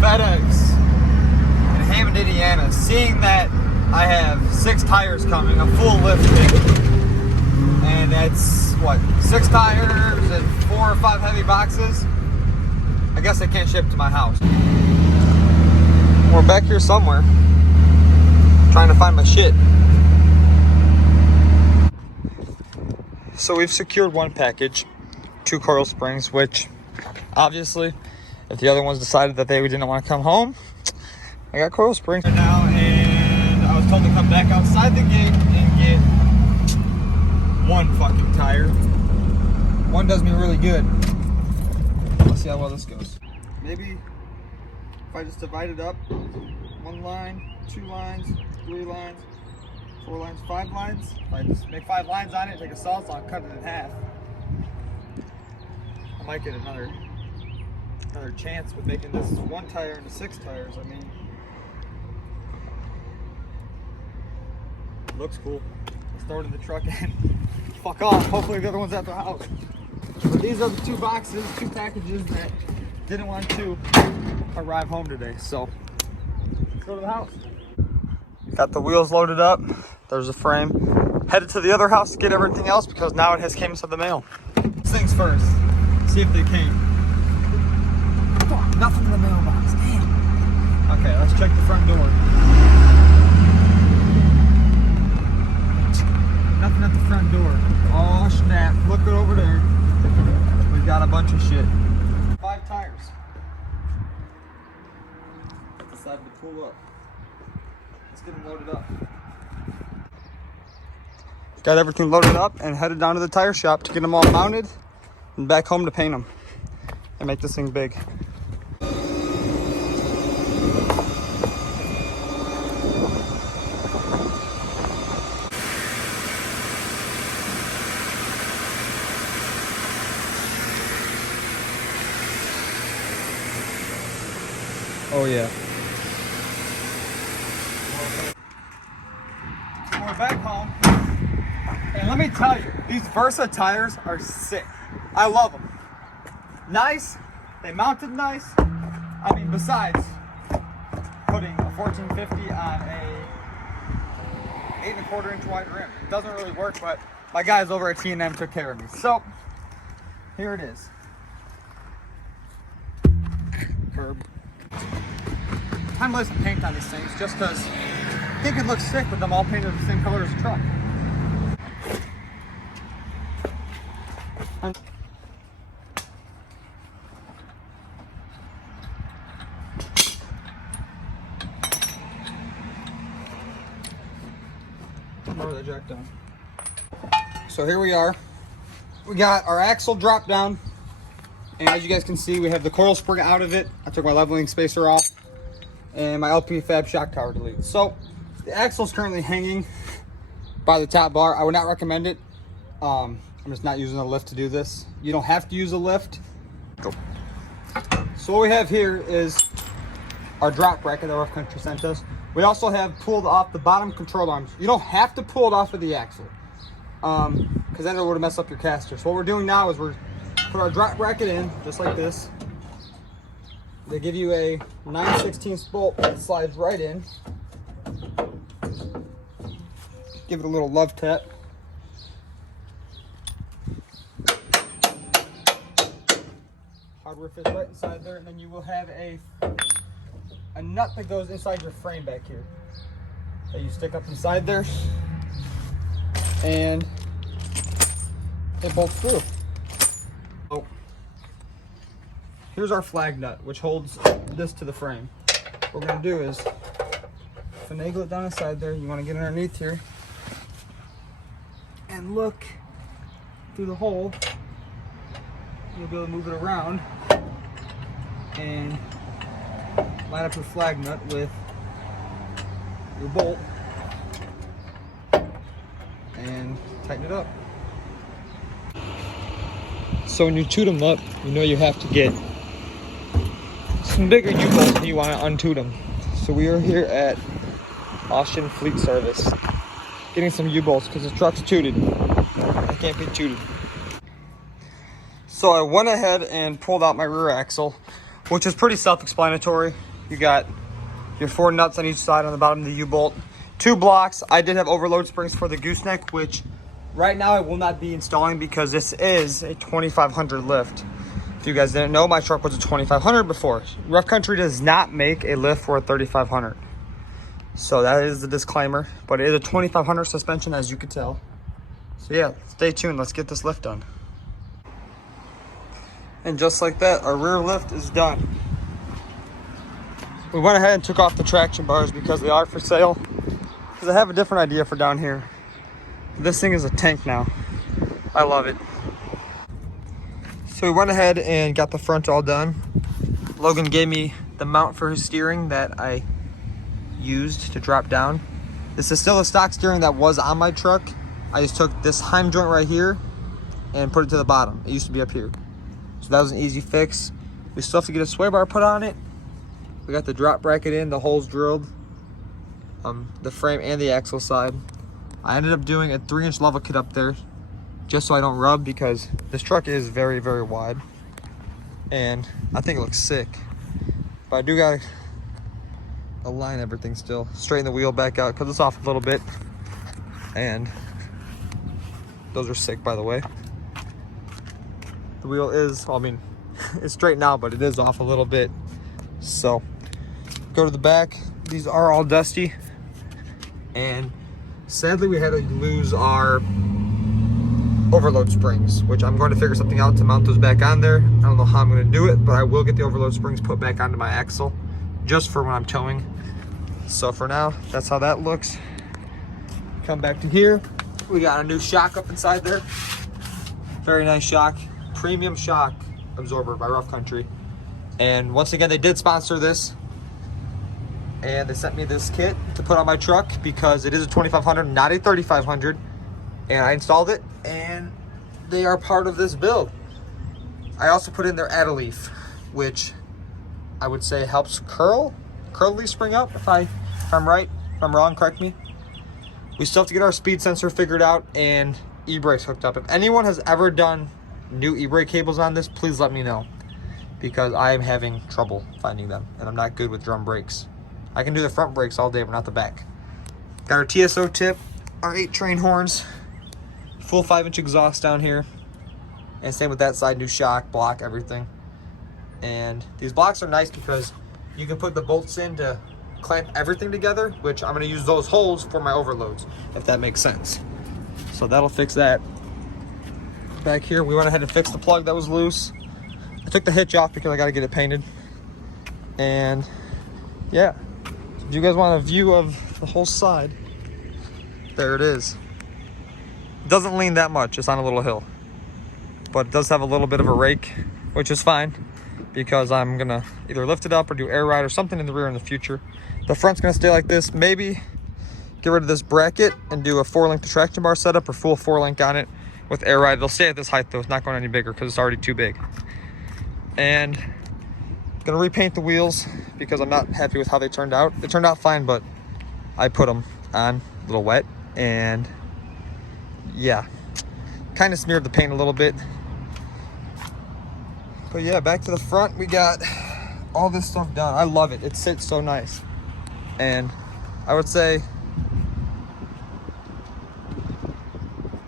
FedEx in Hammond, Indiana, seeing that I have 6 tires coming, a full lift kit, and that's what, 6 tires and 4 or 5 heavy boxes. I guess I can't ship to my house. We're back here somewhere, trying to find my shit. So we've secured one package, 2 coil springs, which obviously, if the other ones decided that they didn't want to come home, I got coil springs right now, and I was told to come back outside the gate and get 1 fucking tire. 1 does me really good. Let's see how well this goes. Maybe if I just divide it up, 1 line, 2 lines, 3 lines, 4 lines, 5 lines. If I just make 5 lines on it, take a saw saw, cut it in half, I might get another chance with making this 1 tire into 6 tires. I mean, looks cool. Let's throw it in the truck and fuck off. Hopefully the other one's at the house. But these are the 2 boxes, 2 packages that didn't want to arrive home today. So let's go to the house. Got the wheels loaded up. There's a frame. Headed to the other house to get everything else because now it has came into the mail. First things first. See if they came. Fuck, nothing in the mailbox. Damn. Okay, let's check the front door. Nothing at the front door. Oh snap! Look it over there. We've got a bunch of shit. 5 tires. Decided to pull up. Let's get them loaded up. Got everything loaded up and headed down to the tire shop to get them all mounted and back home to paint them and make this thing big. Oh yeah. We're back home, and let me tell you, these Versa tires are sick. I love them. Nice, they mounted nice. I mean, besides putting a 1450 on a 8 1/4 inch wide rim, it doesn't really work, but my guys over at T&M took care of me. So here it is. Curb. Time to lay some paint on these things just because I think it looks sick with them all painted the same color as the truck. Lower the jack down. So here we are. We got our axle dropped down, and as you guys can see, we have the coil spring out of it. I took my leveling spacer off, and my LP Fab shock tower deleted. So the axle is currently hanging by the top bar. I would not recommend it. I'm just not using a lift to do this. You don't have to use a lift. So what we have here is our drop bracket that Rough Country sent us. We also have pulled off the bottom control arms. You don't have to pull it off of the axle, because then it would mess up your caster. So what we're doing now is we're put our drop bracket in just like this. They give you a 9/16 bolt that slides right in. Give it a little love tap. Hardware fits right inside there, and then you will have a nut that goes inside your frame back here that you stick up inside there, and it bolts through. Oh. Here's our flag nut, which holds this to the frame. What we're going to do is finagle it down inside there. You want to get underneath here and look through the hole. You'll be able to move it around and line up your flag nut with your bolt and tighten it up. So when you toot them up, you know you have to get some bigger U-bolts and you want to untoot them. So we are here at Austin Fleet Service getting some U-bolts because the truck's tooted. It can't be tooted. So I went ahead and pulled out my rear axle. which is pretty self-explanatory. You got your 4 nuts on each side on the bottom of the U-bolt. 2 blocks. I did have overload springs for the gooseneck, which right now I will not be installing because this is a 2500 lift. If you guys didn't know, my truck was a 2500 before. Rough Country does not make a lift for a 3500. So that is the disclaimer, but it is a 2500 suspension, as you can tell. So yeah, stay tuned. Let's get this lift done. And just like that, our rear lift is done. We went ahead and took off the traction bars because they are for sale. Because I have a different idea for down here. This thing is a tank now. I love it. So we went ahead and got the front all done. Logan gave me the mount for his steering that I used to drop down. This is still the stock steering that was on my truck. I just took this Heim joint right here and put it to the bottom. It used to be up here. So that was an easy fix. We still have to get a sway bar put on it. We got the drop bracket in, the holes drilled, the frame and the axle side. I ended up doing a 3-inch level kit up there just so I don't rub, because this truck is very, very wide and I think it looks sick. But I do gotta align everything still. Straighten the wheel back out because it's off a little bit. And those are sick, by the way. The wheel is, well, I mean, it's straight now, but it is off a little bit. So go to the back. These are all dusty. And sadly, we had to lose our overload springs, which I'm going to figure something out to mount those back on there. I don't know how I'm going to do it, but I will get the overload springs put back onto my axle just for when I'm towing. So for now, that's how that looks. Come back to here. We got a new shock up inside there. Very nice shock. Premium shock absorber by Rough Country. And once again, they did sponsor this. And they sent me this kit to put on my truck because it is a 2500, not a 3500. And I installed it, and they are part of this build. I also put in their add-a-leaf, which I would say helps curl the leaf spring up. If I'm right, if I'm wrong, correct me. We still have to get our speed sensor figured out and e-brakes hooked up. If anyone has ever done new e-brake cables on this, please let me know, because I am having trouble finding them, and I'm not good with drum brakes. I can do the front brakes all day, but not the back. Got our TSO tip, our 8 train horns, full 5-inch exhaust down here, and same with that side, new shock, block, everything. And these blocks are nice because you can put the bolts in to clamp everything together, which I'm going to use those holes for my overloads, if that makes sense. So that'll fix that. Back here, we went ahead and fixed the plug that was loose. I took the hitch off because I got to get it painted. And yeah, if you guys want a view of the whole side, there it is. It doesn't lean that much, it's on a little hill, but it does have a little bit of a rake, which is fine because I'm gonna either lift it up or do air ride or something in the rear in the future. The front's gonna stay like this. Maybe get rid of this bracket and do a 4-link traction bar setup or full 4-link on it with air ride. It'll stay at this height though, it's not going any bigger because it's already too big. And gonna repaint the wheels because I'm not happy with how they turned out. They turned out fine, but I put them on a little wet, and yeah, kind of smeared the paint a little bit. But yeah, back to the front, we got all this stuff done. I love it. It sits so nice. And I would say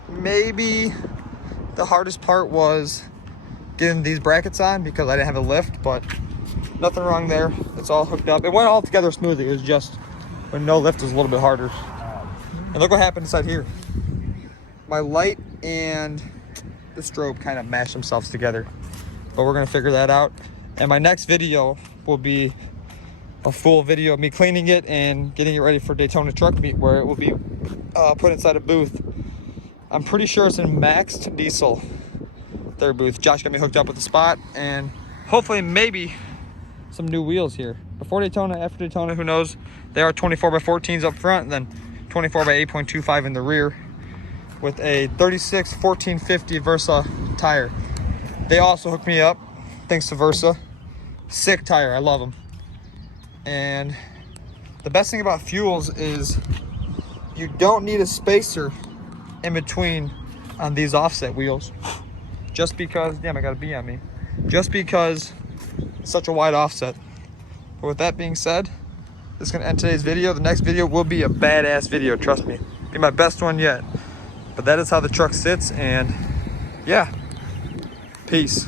maybe the hardest part was getting these brackets on because I didn't have a lift, but nothing wrong there. It's all hooked up. It went all together smoothly. It was just when no lift was a little bit harder. And look what happened inside here. My light and the strobe kind of mashed themselves together, but we're gonna figure that out. And my next video will be a full video of me cleaning it and getting it ready for Daytona Truck Meet, where it will be put inside a booth. I'm pretty sure it's in Maxed Diesel, their booth. Josh got me hooked up with the spot, and hopefully maybe some new wheels here. Before Daytona, after Daytona, who knows? They are 24x14s up front, and then 24x8.25 in the rear, with a 36 1450 Versa tire. They also hooked me up, thanks to Versa. Sick tire, I love them. And the best thing about fuels is you don't need a spacer in between on these offset wheels. Just because, damn, I got a bee on me. Just because such a wide offset. But with that being said, this is gonna end today's video. The next video will be a badass video, trust me. Be my best one yet. But that is how the truck sits, and yeah, peace.